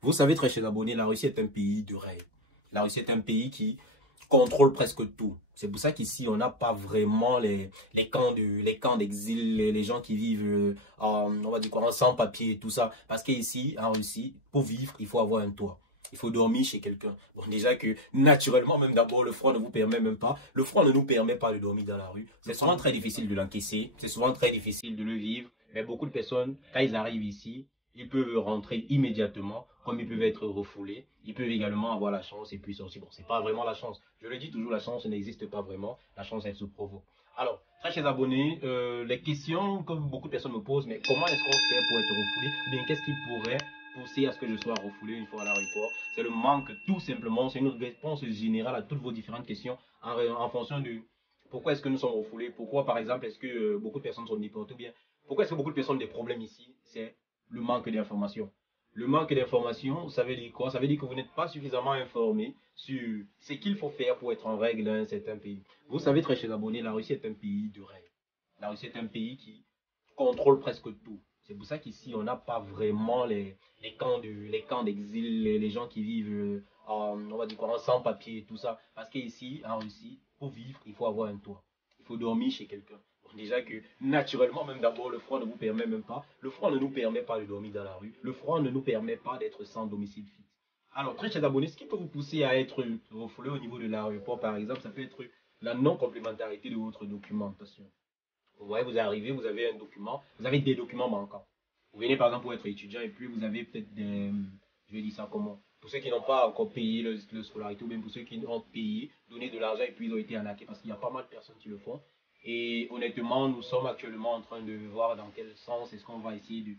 Vous savez, très chers abonnés, la Russie est un pays de rêve. La Russie est un pays qui contrôle presque tout. C'est pour ça qu'ici, on n'a pas vraiment les camps d'exil, les gens qui vivent on va dire quoi, en sans-papier et tout ça. Parce qu'ici, en Russie, pour vivre, il faut avoir un toit. Il faut dormir chez quelqu'un. Bon, déjà que, naturellement, même d'abord, le froid ne vous permet même pas. Le froid ne nous permet pas de dormir dans la rue. C'est souvent très difficile de l'encaisser. C'est souvent très difficile de le vivre. Mais beaucoup de personnes, quand ils arrivent ici, ils peuvent rentrer immédiatement, comme ils peuvent être refoulés. Ils peuvent également avoir la chance et puis sortir. Bon, c'est pas vraiment la chance. Je le dis toujours, la chance n'existe pas vraiment. La chance, elle se provoque. Alors, très chers abonnés, les questions que beaucoup de personnes me posent, mais comment est-ce qu'on fait pour être refoulé? Ou bien, qu'est-ce qui pourrait pousser à ce que je sois refoulé une fois à l'aéroport? C'est le manque, tout simplement. C'est une réponse générale à toutes vos différentes questions en fonction de pourquoi est-ce que nous sommes refoulés. Pourquoi, par exemple, est-ce que beaucoup de personnes sont déportées? Ou bien, pourquoi est-ce que beaucoup de personnes ont des problèmes ici? C'est le manque d'information. Le manque d'information, ça veut dire quoi? Ça veut dire que vous n'êtes pas suffisamment informé sur ce qu'il faut faire pour être en règle dans un certain pays. Vous savez, très chers abonnés, la Russie est un pays de rêve. La Russie est un pays qui contrôle presque tout. C'est pour ça qu'ici, on n'a pas vraiment les camps d'exil, les gens qui vivent on va dire quoi, en sans-papier et tout ça. Parce qu'ici, en Russie, pour vivre, il faut avoir un toit. Il faut dormir chez quelqu'un. Déjà que, naturellement, même d'abord, le froid ne vous permet même pas. Le froid ne nous permet pas de dormir dans la rue. Le froid ne nous permet pas d'être sans domicile fixe. Alors, très chers abonnés, ce qui peut vous pousser à être refoulé au niveau de l'aéroport, par exemple, ça peut être la non-complémentarité de votre documentation. Vous voyez, vous arrivez, vous avez un document, vous avez des documents manquants. Vous venez par exemple pour être étudiant et puis vous avez peut-être des, je vais dire ça comment, pour ceux qui n'ont pas encore payé le scolarité ou même pour ceux qui ont payé, donné de l'argent et puis ils ont été arnaqués parce qu'il y a pas mal de personnes qui le font. Et honnêtement, nous sommes actuellement en train de voir dans quel sens est-ce qu'on va essayer de,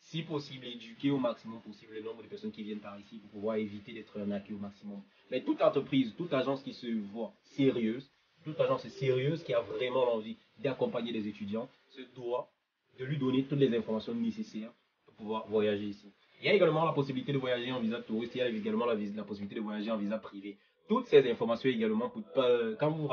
si possible, éduquer au maximum possible le nombre de personnes qui viennent par ici pour pouvoir éviter d'être arnaqués au maximum. Mais toute entreprise, toute agence qui se voit sérieuse, toute agence sérieuse qui a vraiment envie d'accompagner les étudiants se doit de lui donner toutes les informations nécessaires pour pouvoir voyager ici. Il y a également la possibilité de voyager en visa touriste, il y a également la possibilité de voyager en visa privé. Toutes ces informations également, quand vous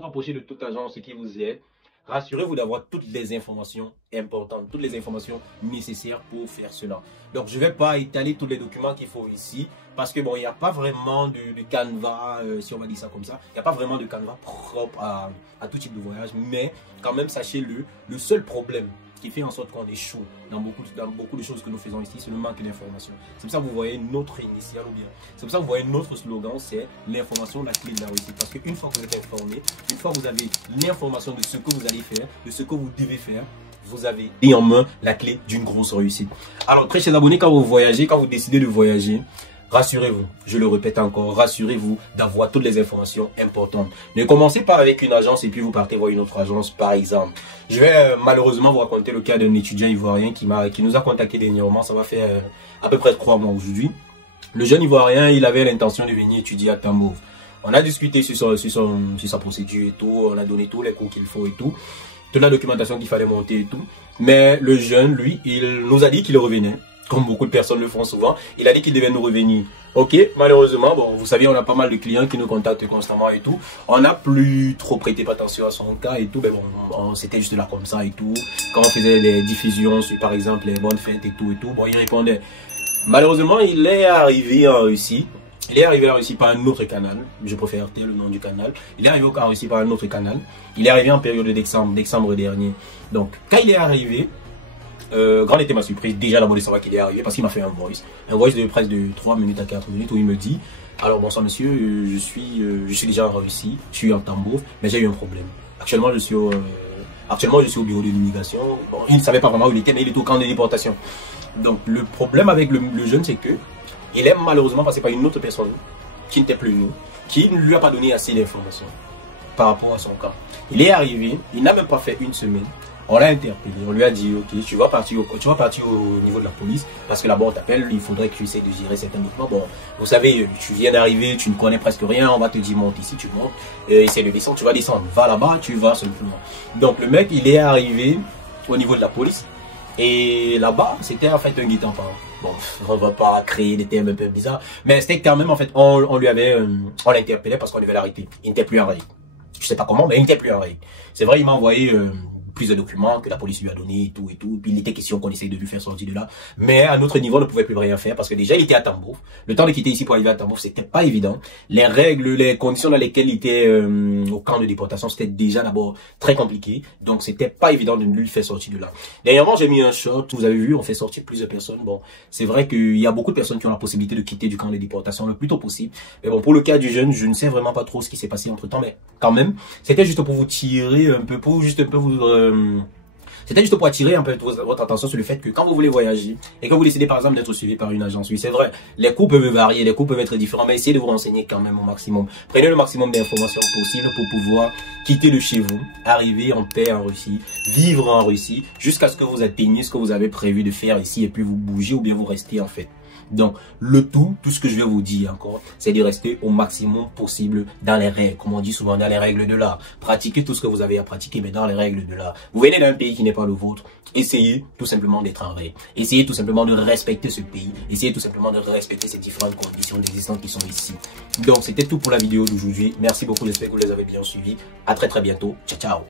rapprochez de toute agence qui vous aide, rassurez-vous d'avoir toutes les informations importantes, toutes les informations nécessaires pour faire cela. Donc, je ne vais pas étaler tous les documents qu'il faut ici, parce que bon, il n'y a pas vraiment de canevas, si on va dire ça comme ça, il n'y a pas vraiment de canevas propre à tout type de voyage, mais quand même, sachez-le, le seul problème qui fait en sorte qu'on échoue dans beaucoup de choses que nous faisons ici, c'est le manque d'information. C'est pour ça que vous voyez notre initiale ou bien, c'est pour ça que vous voyez notre slogan, c'est l'information, la clé de la réussite. Parce qu'une fois que vous êtes informé, une fois que vous avez l'information de ce que vous allez faire, de ce que vous devez faire, vous avez en main la clé d'une grosse réussite. Alors, très chers abonnés, quand vous voyagez, quand vous décidez de voyager, rassurez-vous, je le répète encore, rassurez-vous d'avoir toutes les informations importantes. Ne commencez pas avec une agence et puis vous partez voir une autre agence, par exemple. Je vais malheureusement vous raconter le cas d'un étudiant ivoirien qui nous a contacté dernièrement. Ça va faire à peu près 3 mois aujourd'hui. Le jeune ivoirien, il avait l'intention de venir étudier à Tambov. On a discuté sur sa procédure et tout. On a donné tous les cours qu'il faut et tout. Toute la documentation qu'il fallait monter et tout. Mais le jeune, lui, il nous a dit qu'il revenait. Comme beaucoup de personnes le font souvent, il a dit qu'il devait nous revenir. Ok, malheureusement, bon, vous savez, on a pas mal de clients qui nous contactent constamment et tout. On n'a plus trop prêté attention à son cas et tout, mais bon, c'était juste là comme ça et tout. Quand on faisait des diffusions sur, par exemple, les bonnes fêtes et tout, bon, il répondait. Malheureusement, il est arrivé en Russie. Il est arrivé en Russie par un autre canal. Je préfère taire le nom du canal. Il est arrivé en Russie par un autre canal. Il est arrivé en période de décembre dernier. Donc, quand il est arrivé, grande était ma surprise déjà d'abord de savoir qu'il est arrivé parce qu'il m'a fait un voice de presque de 3 minutes à 4 minutes où il me dit alors bonsoir monsieur, je suis déjà en Russie, je suis en Tambov, mais j'ai eu un problème. Actuellement je suis au bureau de l'immigration. Bon, il ne savait pas vraiment où il était, mais il est au camp de déportation. Donc le problème avec le jeune, c'est que il est malheureusement passé par une autre personne qui n'était plus nous, qui ne lui a pas donné assez d'informations par rapport à son cas. Il est arrivé, il n'a même pas fait une semaine. On l'a interpellé, on lui a dit ok, tu vas partir au niveau de la police parce que là-bas on t'appelle, il faudrait que tu essaies de gérer certains documents. Bon, vous savez, tu viens d'arriver, tu ne connais presque rien, on va te dire monte ici, tu montes, essaie de descendre, tu vas descendre, va là-bas, tu vas simplement. Donc le mec il est arrivé au niveau de la police et là-bas c'était en fait un guet-apens. Bon, on va pas créer des termes un peu bizarres, mais c'était quand même en fait on l'interpellait parce qu'on devait l'arrêter. Il n'était plus en règle. Je sais pas comment, mais il n'était plus en règle. C'est vrai, il m'a envoyé plusieurs documents que la police lui a donné et tout. Et puis il était question qu'on essaye de lui faire sortir de là. Mais à notre niveau, on ne pouvait plus rien faire parce que déjà, il était à Tambov. Le temps de quitter ici pour arriver à Tambov, c'était pas évident. Les règles, les conditions dans lesquelles il était au camp de déportation, c'était déjà d'abord très compliqué. Donc, c'était pas évident de lui faire sortir de là. Dernièrement, j'ai mis un short. Vous avez vu, on fait sortir plusieurs personnes. Bon, c'est vrai qu'il y a beaucoup de personnes qui ont la possibilité de quitter du camp de déportation le plus tôt possible. Mais bon, pour le cas du jeune, je ne sais vraiment pas trop ce qui s'est passé entre temps, mais quand même, c'était juste pour vous tirer un peu, pour juste un peu vous... C'était juste pour attirer un peu votre attention sur le fait que quand vous voulez voyager et que vous décidez par exemple d'être suivi par une agence, oui c'est vrai, les coûts peuvent varier, les coûts peuvent être différents, mais essayez de vous renseigner quand même au maximum. Prenez le maximum d'informations possibles pour pouvoir quitter de chez vous, arriver en paix en Russie, vivre en Russie, jusqu'à ce que vous atteigniez ce que vous avez prévu de faire ici et puis vous bougez ou bien vous restez en fait. Donc, tout ce que je vais vous dire encore, c'est de rester au maximum possible dans les règles. Comme on dit souvent, dans les règles de l'art. Pratiquez tout ce que vous avez à pratiquer, mais dans les règles de l'art. Vous venez d'un pays qui n'est pas le vôtre. Essayez tout simplement d'être en règle. Essayez tout simplement de respecter ce pays. Essayez tout simplement de respecter ces différentes conditions d'existence qui sont ici. Donc, c'était tout pour la vidéo d'aujourd'hui. Merci beaucoup, j'espère que vous les avez bien suivis. À très bientôt. Ciao, ciao.